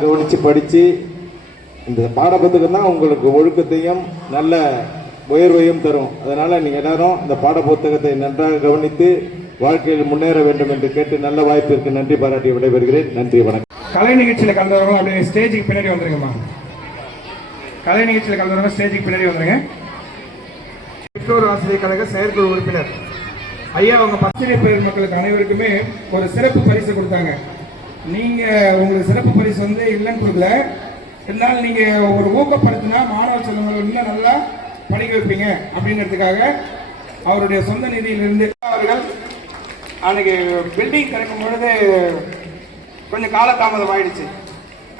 கவனித்து படித்து இந்த பாடப்புத்தகம் தான் உங்களுக்கு ஒழுக்கத்தையும் நல்ல உயர்வையும் தரும். அதனால் நீங்கள் எல்லாரும் இந்த பாடப்புத்தகத்தை நன்றாக கவனித்து வாழ்க்கையில் முன்னேற வேண்டும் என்று கேட்டு நல்ல வாய்ப்பிற்கு நன்றி பாராட்டி விடைபெறுகிறேன். நன்றி வணக்கம். கலை நிகழ்ச்சியில் கலந்துறவங்க அப்படியே ஸ்டேஜுக்கு பின்னாடி வந்துருங்கம்மா. கலை நிகழ்ச்சியில் கலந்துறவங்க ஸ்டேஜுக்கு பின்னாடி வந்துருங்க. பெற்றோர் ஆசிரியர் கழக செயற்குழு உறுப்பினர். ஐயா அவங்க பத்திரிகை பெயர் மக்களுக்கு அனைவருக்குமே ஒரு சிறப்பு பரிசு கொடுத்தாங்க. நீங்க உங்களுக்கு சிறப்பு பரிசு வந்து இல்லைன்னு கொடுக்கல. இருந்தாலும் நீங்க ஒரு ஊக்கப்படுத்தினா மாணவ செல்வங்கள் இன்னும் நல்லா படிக்க வைப்பீங்க அப்படின்றதுக்காக அவருடைய சொந்த நிதியிலிருந்து அவர்கள் அன்னைக்கு பில்டிங் திறக்கும் பொழுது கொஞ்சம் காலதாமதம் ஆயிடுச்சு.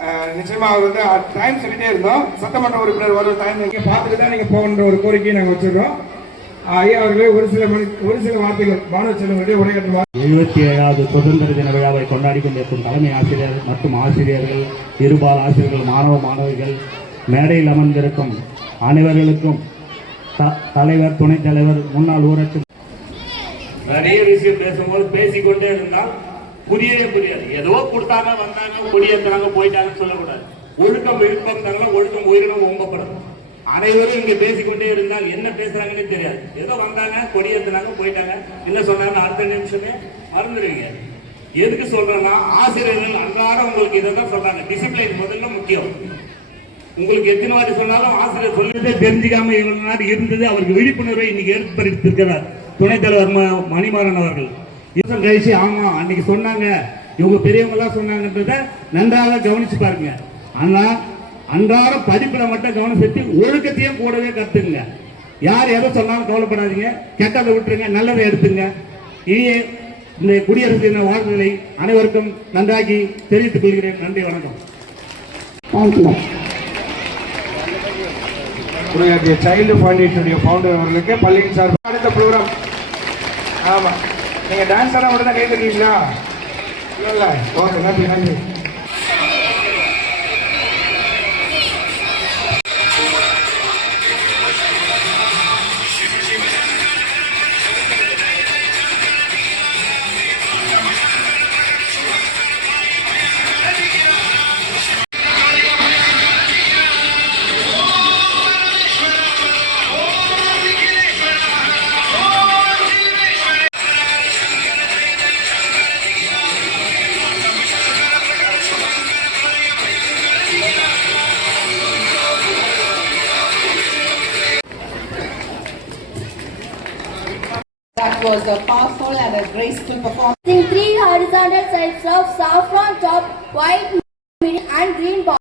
அஹ் நிச்சயமா அவர் வந்து டைம் சொல்லிட்டே இருந்தோம். சட்டமன்ற உறுப்பினர் வரும் டைம் பார்த்துட்டு தான் நீங்க போகணுன்ற ஒரு கோரிக்கையை நாங்கள் வச்சுருக்கோம். ஐயா அவர்களே ஒரு சில மணி ஒரு சில வார்த்தைகள் மாணவ செல்வங்களுடைய உரையாற்றுவார் எழுபத்தி ஏழாவது சுதந்திர தின விழாவை கொண்டாடி கொண்டிருக்கும் தலைமை ஆசிரியர் மற்றும் ஆசிரியர்கள் இருபால் ஆசிரியர்கள் மாணவ மாணவிகள் மேடையில் அமர்ந்திருக்கும் அனைவர்களுக்கும் த- தலைவர் துணைத் தலைவர் முன்னாள் ஊராட்சி நிறைய விஷயம் பேசும்போது பேசிக்கொண்டே இருந்தால் புரியவே புரியாது. ஏதோ கொடுத்தாங்க வந்தாங்க கொடியேற்றினாங்க போயிட்டாங்கன்னு சொல்லக்கூடாது. ஒழுக்கம் விழுப்பம் தரலாம் ஒழுக்கம் உயிரினம் ஓம்பப்படும். அனைவரும் இங்க பேசிக்கொண்டே இருந்தாங்க என்ன பேசுறாங்கன்னு தெரியாது. ஏதோ வந்தாங்க கொடியேற்றினாங்க போயிட்டாங்க. என்ன சொன்னாங்க? அடுத்த நிமிஷமே மறந்துடுவீங்க. எதுக்கு சொல்றேன்னா ஆசிரியர்கள் அன்றாடம் உங்களுக்கு இதை தான் சொல்றாங்க. டிசிப்ளின் முதல்ல முக்கியம். உங்களுக்கு எத்தனை வாட்டி சொன்னாலும் ஆசிரியர் சொல்லிட்டே தெரிஞ்சுக்காம இவ்வளவு நாள் இருந்தது. அவருக்கு விழிப்புணர்வை இன்னைக்கு ஏற்படுத்திருக்கிறார் துணைத் தலைவர் மணிமாறன் அவர்கள். ஈசன் கழிச்சு ஆமா அன்னைக்கு சொன்னாங்க. இவங்க பெரியவங்க எல்லாம் சொன்னாங்கன்றத நன்றாக கவனிச்சு பாருங்க. ஆனா அன்றாட படிப்புல மட்டும் கவனம் செலுத்தி ஒழுக்கத்தையும் கூடவே கத்துங்க யார் எதை சொன்னாலும் கவலைப்படாதீங்க. கெட்டதை விட்டுருங்க நல்லதை எடுத்துங்க. இனிய இந்த குடியரசு தின வாழ்த்துக்களை அனைவருக்கும் நன்றாகி தெரிவித்துக் கொள்கிறேன். நன்றி வணக்கம். உரையாற்றிய சைல்டு ஃபவுண்டேஷனுடைய ஃபவுண்டர் அவர்களுக்கு பள்ளியின் சார்பாக அடுத்த ப்ரோக்ராம் ஆமா. நீங்க டான்ஸ் ஆட மட்டும் தான் கை இல்ல. ஓகே நன்றி நன்றி. That was a powerful and a graceful performance. Using three horizontal stripes of saffron top, white, and green.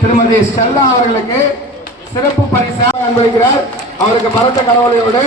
திருமதி ஸ்டெல்லா அவர்களுக்கு சிறப்பு பரிசாக அனுபவிக்கிறார். அவருக்கு மரத்த கடவுளையோடு